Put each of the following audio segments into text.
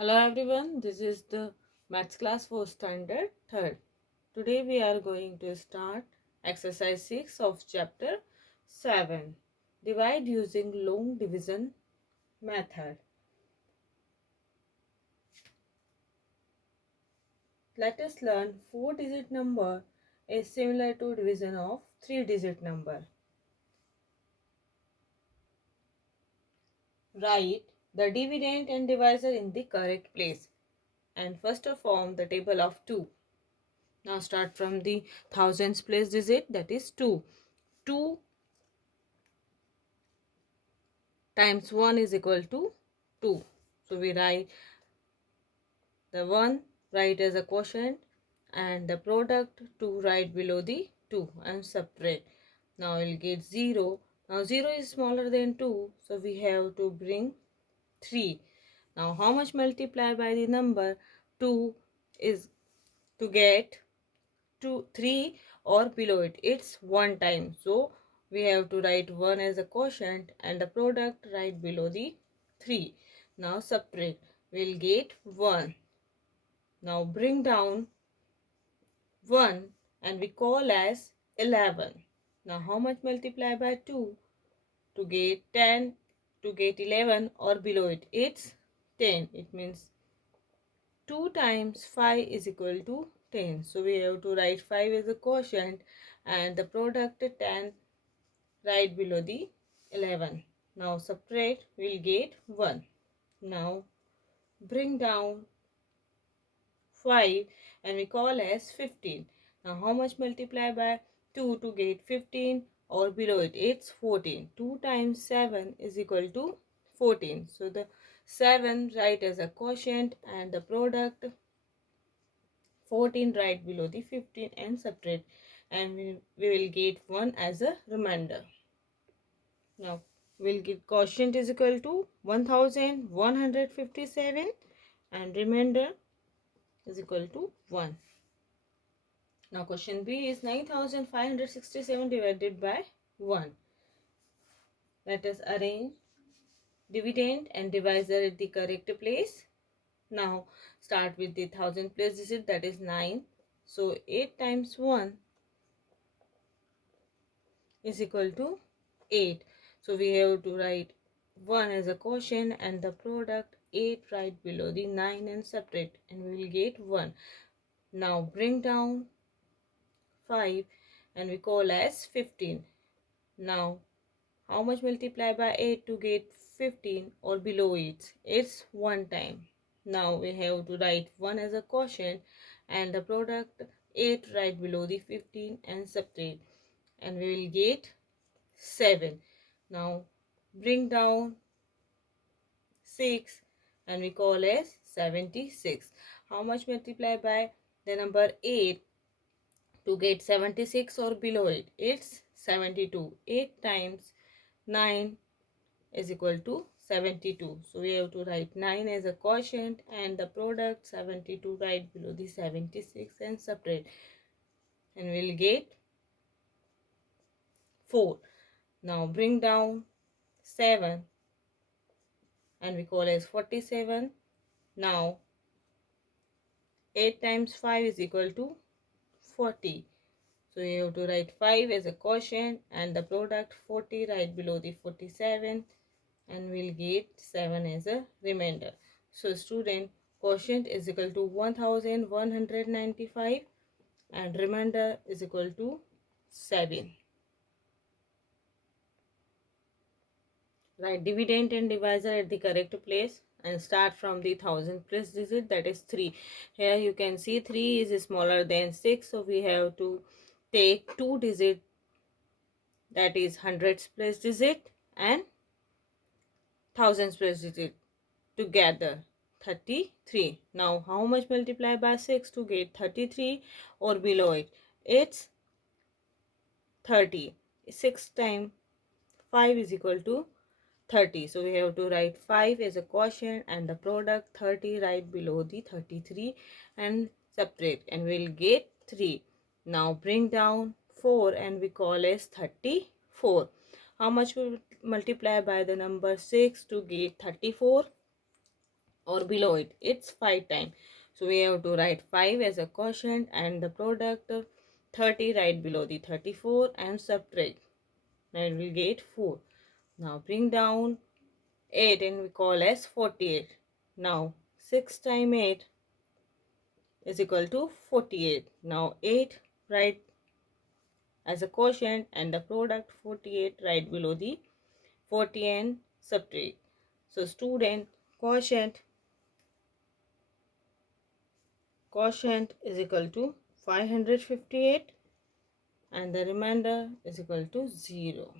Hello everyone, this is the Maths class for standard 3rd. Today we are going to start exercise 6 of chapter 7. Divide using long division method. Let us learn 4-digit number is similar to division of 3-digit number. Write the dividend and divisor in the correct place and first form the table of 2. Now start from the thousands place digit, that is 2. 2 times 1 is equal to 2. So we write the 1 write as a quotient and the product 2 right below the 2 and separate. Now we'll get 0. Now 0 is smaller than 2, so we have to bring 3. Now how much multiply by the number 2 is to get 3 or below it? It's 1 time. So we have to write 1 as a quotient and the product right below the 3. Now separate. We'll get 1. Now bring down 1 and we call as 11. Now how much multiply by 2 to get 10, to get 11 or below it? It's 10. It means 2 times 5 is equal to 10. So we have to write 5 as a quotient and the product 10 right below the 11. Now separate, we'll get 1. Now bring down 5 and we call as 15. Now how much multiply by 2 to get 15 or below it? It's 14. 2 times 7 is equal to 14. So the 7 write as a quotient and the product 14 right below the 15 and separate, and we will get 1 as a remainder. Now we'll get quotient is equal to 1157 and remainder is equal to 1. Now question B is 9567 divided by 1. Let us arrange dividend and divisor at the correct place. Now start with the thousand place digit, that is 9. So 8 times 1 is equal to 8. So we have to write 1 as a quotient and the product 8 right below the 9 and separate, and we will get 1. Now bring down 5 and we call as 15. Now how much multiply by 8 to get 15 or below it? It's 1 time. Now we have to write 1 as a quotient and the product 8 right below the 15 and separate, and we will get 7. Now bring down 6 and we call as 76. How much multiply by the number 8 to get 76 or below it? It's 72. 8 times 9 is equal to 72. So we have to write 9 as a quotient and the product 72 right below the 76 and separate, and we'll get 4. Now bring down 7 and we call as 47. Now 8 times 5 is equal to 40. So you have to write 5 as a quotient and the product 40 right below the 47, and we'll get 7 as a remainder. So student, quotient is equal to 1195 and remainder is equal to 7. Write dividend and divisor at the correct place and start from the thousand place digit, that is 3. Here you can see 3 is smaller than 6, so we have to take 2 digit, that is hundreds place digit and thousands place digit together, 33. Now how much multiply by 6 to get 33 or below it? It's 30. 6 times 5 is equal to 30. So we have to write 5 as a quotient and the product 30 right below the 33 and separate, and we'll get 3. Now bring down 4 and we call as 34. How much will multiply by the number 6 to get 34? or below it. It's 5 times. So we have to write 5 as a quotient and the product 30 right below the 34 and subtract. Then we'll get 4. Now bring down 8 and we call as 48. Now 6 times 8 is equal to 48. Now 8 write as a quotient and the product 48 right below the 40 and subtract. So student, quotient is equal to 558 and the remainder is equal to 0.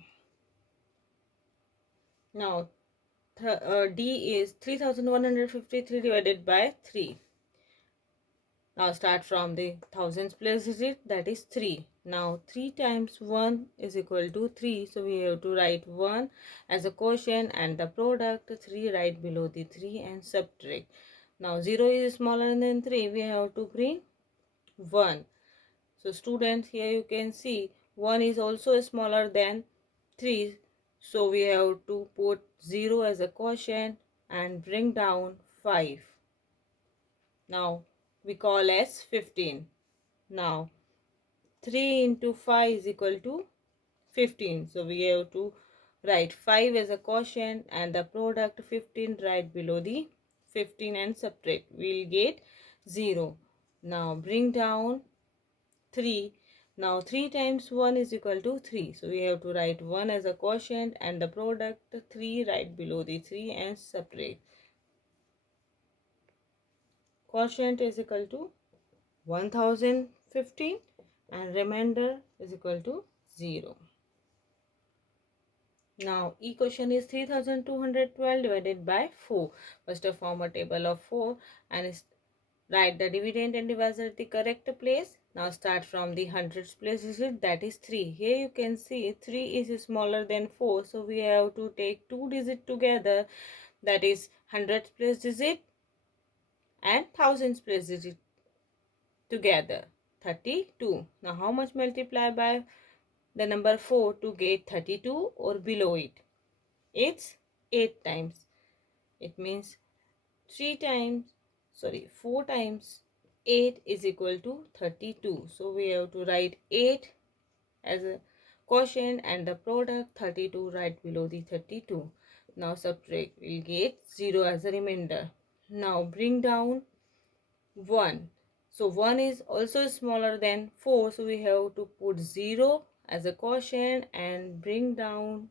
Now D is 3153 divided by 3. Now start from the thousands place digit, that is 3. Now 3 times 1 is equal to 3. So we have to write 1 as a quotient and the product 3 right below the 3 and subtract. Now 0 is smaller than 3. We have to bring 1. So students, here you can see 1 is also smaller than 3. So we have to put 0 as a quotient and bring down 5. Now we call as 15. Now 3 into 5 is equal to 15. So we have to write 5 as a quotient and the product 15 right below the 15 and subtract. We'll get 0. Now bring down 3. Now 3 times 1 is equal to 3. So we have to write 1 as a quotient and the product 3 right below the 3 and subtract. Quotient is equal to 1015 and remainder is equal to 0. Now equation is 3212 divided by 4. First form a table of 4 and write the dividend and divisor at the correct place. Now start from the hundreds place digit, that is 3. Here you can see 3 is smaller than 4. So we have to take 2 digits together, that is hundreds place digit and thousands place digit together, 32. Now how much multiply by the number 4 to get 32 or below it? It's 8 times. It means 4 times 8 is equal to 32. So we have to write 8 as a quotient and the product 32 right below the 32. Now subtract, we'll get 0 as a remainder. Now bring down 1. So 1 is also smaller than 4. So we have to put 0 as a quotient and bring down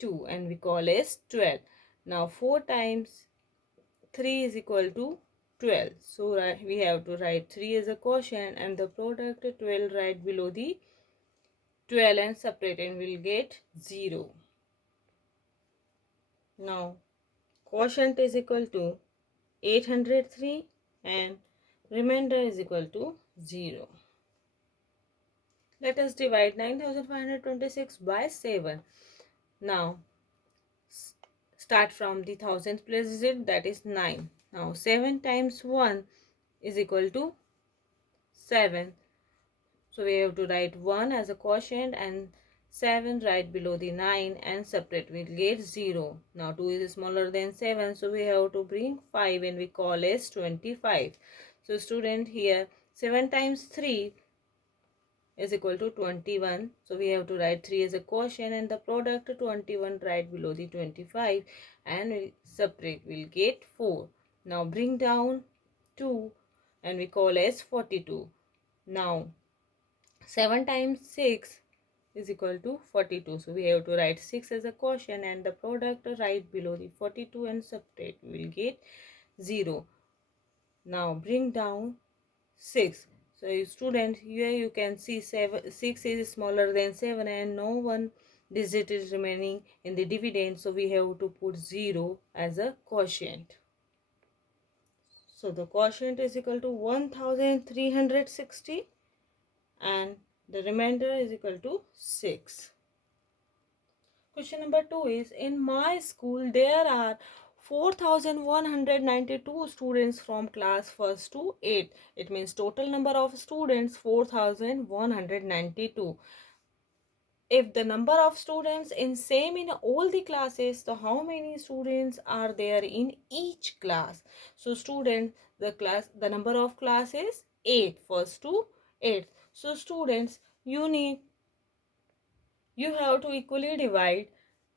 2 and we call as 12. Now 4 times 3 is equal to 12. So we have to write 3 as a quotient and the product 12 right below the 12 and separate and we'll get 0. Now quotient is equal to 803 and remainder is equal to 0. Let us divide 9526 by 7. Now start from the thousands place digit, that is 9. Now 7 times 1 is equal to 7. So we have to write 1 as a quotient and 7 right below the 9 and separate. We'll get 0. Now 2 is smaller than 7. So we have to bring 5 and we call as 25. So student, here 7 times 3 is equal to 21. So we have to write 3 as a quotient and the product 21 right below the 25 and we separate. We'll get 4. Now bring down 2 and we call as 42. Now 7 times 6 is equal to 42. So we have to write 6 as a quotient and the product right below the 42 and subtract. We will get 0. Now bring down 6. So student, here you can see 6 is smaller than 7 and no one digit is remaining in the dividend. So we have to put 0 as a quotient. So the quotient is equal to 1360 and the remainder is equal to 6. Question number 2 is, in my school there are 4192 students from class 1st to 8. It means total number of students 4192. if the number of students is same in all the classes, so how many students are there in each class? So students, the number of classes 8, first to 8. So students, you have to equally divide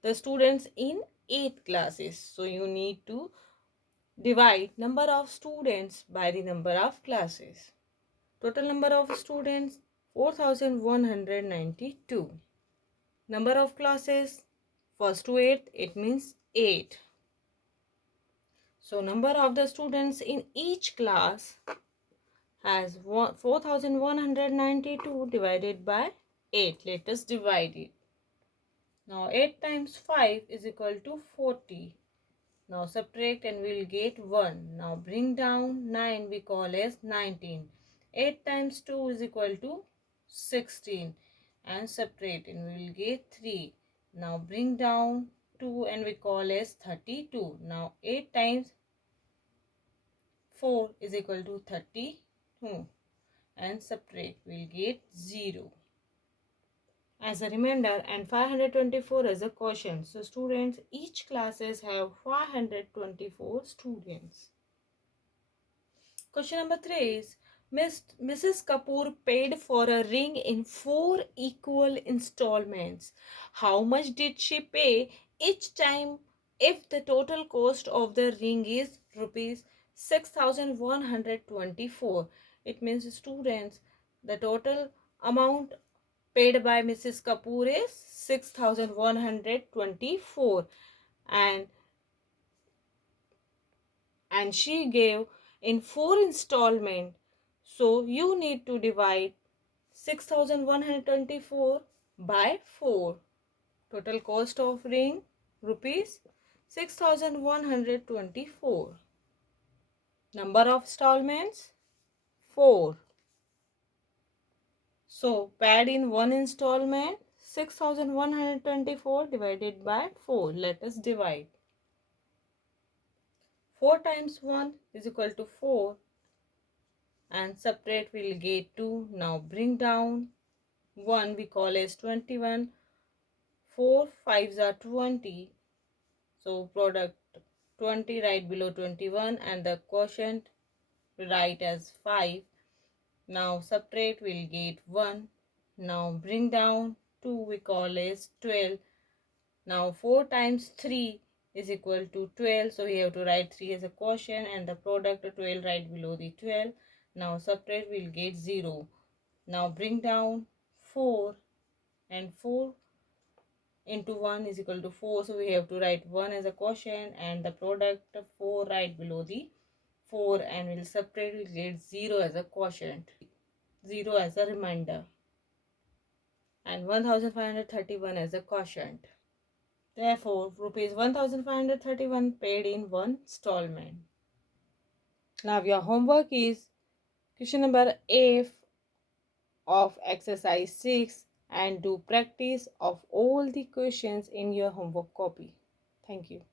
the students in 8 classes. So you need to divide number of students by the number of classes. Total number of students 4192. Number of classes first to 8th, it means 8. So number of the students in each class has 4192 divided by 8. Let us divide it. Now 8 times 5 is equal to 40. Now subtract and we'll get 1. Now bring down 9, we call as 19. 8 times 2 is equal to 16. And subtract and we will get 3. Now bring down 2 and we call as 32. Now 8 times 4 is equal to 32. And subtract, we'll get 0 as a remainder and 524 as a quotient. So students, each classes have 524 students. Question number 3 is, Mrs. Kapoor paid for a ring in 4 equal installments. How much did she pay each time if the total cost of the ring is rupees 6,124? It means students, the total amount paid by Mrs. Kapoor is 6,124 and she gave in 4 installment. So you need to divide 6,124 by 4. Total cost of ring rupees 6,124. Number of installments 4. So paid in 1 installment 6,124 divided by 4. Let us divide. 4 times 1 is equal to 4 and subtract, we'll get 2. Now bring down 1, we call as 21. 4 5s are 20. So product 20 right below 21 and the quotient write as 5. Now subtract, we'll get 1. Now bring down 2, we call as 12. Now 4 times 3 is equal to 12. So we have to write 3 as a quotient and the product 12 right below the 12. Now subtract, we'll get 0. Now bring down 4 and 4 into 1 is equal to 4. So we have to write 1 as a quotient and the product 4 right below the 4 and we'll subtract, we'll get 0 as a quotient, 0 as a remainder and 1,531 as a quotient. Therefore, rupees 1,531 paid in 1 installment. Now your homework is question number A of exercise 6 and do practice of all the questions in your homework copy. Thank you.